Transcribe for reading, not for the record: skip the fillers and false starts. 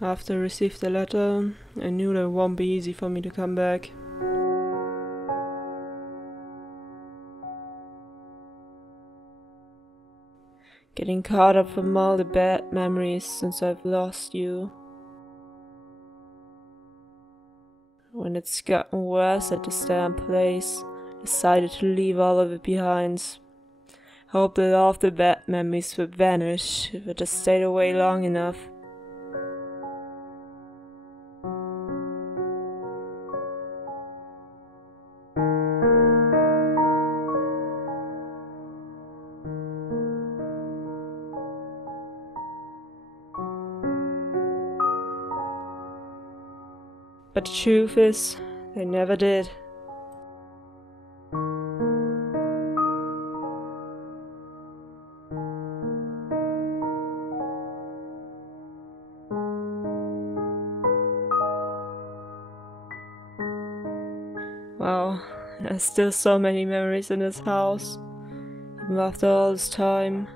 After I received the letter, I knew that it won't be easy for me to come back. Getting caught up from all the bad memories since I've lost you. When it's gotten worse at this damn place, I decided to leave all of it behind. Hope that all of the bad memories would vanish if I just stayed away long enough. But the truth is, they never did. Wow, there's still so many memories in this house, even after all this time.